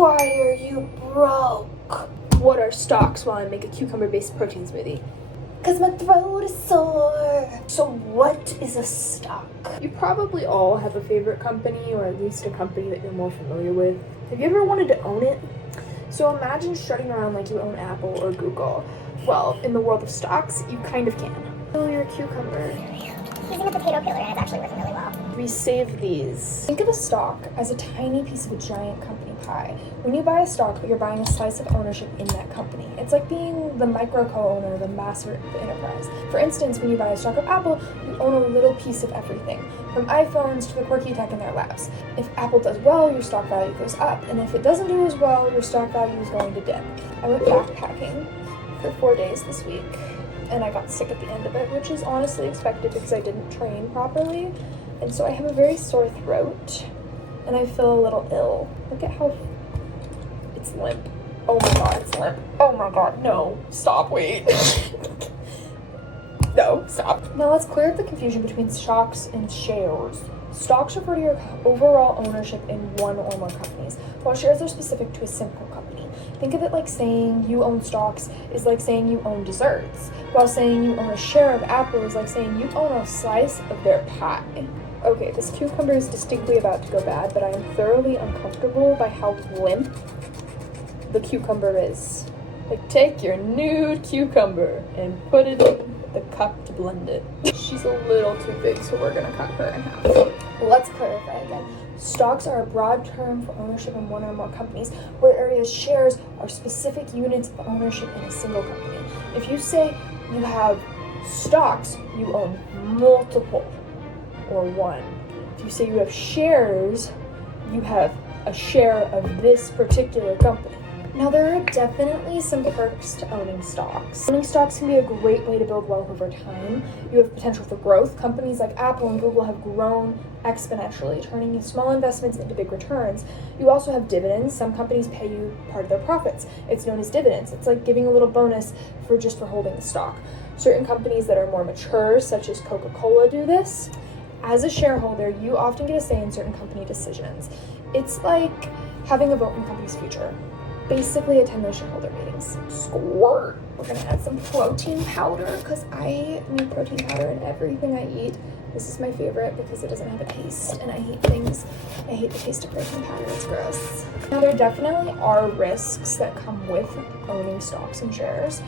Why are you broke? What are stocks while I make a cucumber-based protein smoothie? Cause my throat is sore. So what is a stock? You probably all have a favorite company, or at least a company that you're more familiar with. Have you ever wanted to own it? So imagine strutting around like you own Apple or Google. Well, in the world of stocks, you kind of can. Fill your cucumber. Using a potato peeler and it's actually working really well. We save these. Think of a stock as a tiny piece of a giant company pie. When you buy a stock, you're buying a slice of ownership in that company. It's like being the micro co-owner, the master of the enterprise. For instance, when you buy a stock of Apple, you own a little piece of everything, from iPhones to the quirky tech in their labs. If Apple does well, your stock value goes up, and if it doesn't do as well, your stock value is going to dip. I went backpacking for 4 days this week, and I got sick at the end of it, which is honestly expected because I didn't train properly. And so I have a very sore throat, and I feel a little ill. Look at how it's limp. Oh my god, it's limp. Oh my god, no. Stop, wait. No, stop. Now let's clear up the confusion between stocks and shares. Stocks refer to your overall ownership in one or more companies, while shares are specific to a single company. Think of it like saying you own stocks is like saying you own desserts, while saying you own a share of Apple is like saying you own a slice of their pie. Okay, this cucumber is distinctly about to go bad, but I am thoroughly uncomfortable by how limp the cucumber is. Like, take your nude cucumber and put it in the cup to blend it. She's a little too big, so we're gonna cut her in half. Let's clarify again. Stocks are a broad term for ownership in one or more companies, whereas shares are specific units of ownership in a single company. If you say you have stocks, you own multiple, or one. If you say you have shares, you have a share of this particular company. Now, there are definitely some perks to owning stocks. Owning stocks can be a great way to build wealth over time. You have potential for growth. Companies like Apple and Google have grown exponentially, turning small investments into big returns. You also have dividends. Some companies pay you part of their profits. It's known as dividends. It's like giving a little bonus for holding the stock. Certain companies that are more mature, such as Coca-Cola, do this. As a shareholder, you often get a say in certain company decisions. It's like having a vote in a company's future. Basically, attend those shareholder meetings. Squirt! We're gonna add some protein powder because I need protein powder in everything I eat. This is my favorite because it doesn't have a taste, and I hate the taste of protein powder, it's gross. Now, there definitely are risks that come with owning stocks and shares.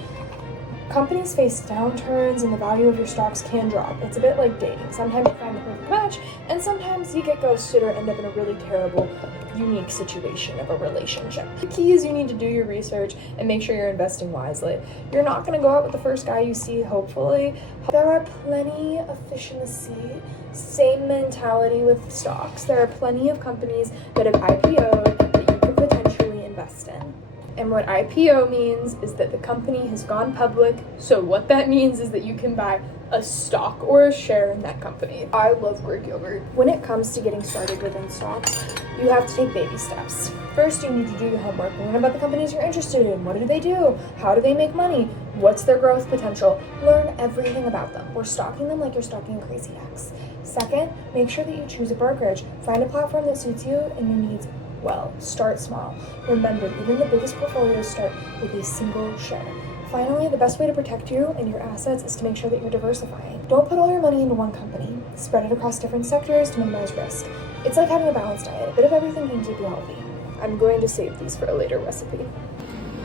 Companies face downturns and the value of your stocks can drop. It's a bit like dating. Sometimes you find the perfect match, and sometimes you get ghosted or end up in a really terrible, unique situation of a relationship. The key is you need to do your research and make sure you're investing wisely. You're not going to go out with the first guy you see, hopefully. There are plenty of fish in the sea. Same mentality with stocks. There are plenty of companies that have IPO'd that you could potentially invest in. And what IPO means is that the company has gone public, so what that means is that you can buy a stock or a share in that company. I love Greek yogurt. When it comes to getting started within stocks, you have to take baby steps. First, you need to do your homework. Learn about the companies you're interested in. What do they do? How do they make money? What's their growth potential? Learn everything about them. We're stalking them like you're stalking Crazy Ex. Second, make sure that you choose a brokerage. Find a platform that suits you and your needs. Well, start small. Remember, even the biggest portfolios start with a single share. Finally, the best way to protect you and your assets is to make sure that you're diversifying. Don't put all your money into one company. Spread it across different sectors to minimize risk. It's like having a balanced diet. A bit of everything can keep you healthy. I'm going to save these for a later recipe.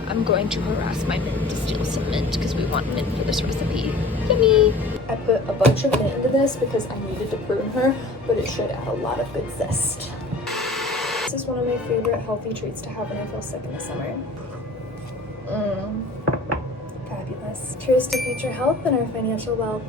I'm going to harass my mint to steal some mint because we want mint for this recipe. Yummy! I put a bunch of mint into this because I needed to prune her, but it should add a lot of good zest. This is one of my favorite healthy treats to have when I feel sick in the summer. Fabulous. Cheers to future health and our financial wealth.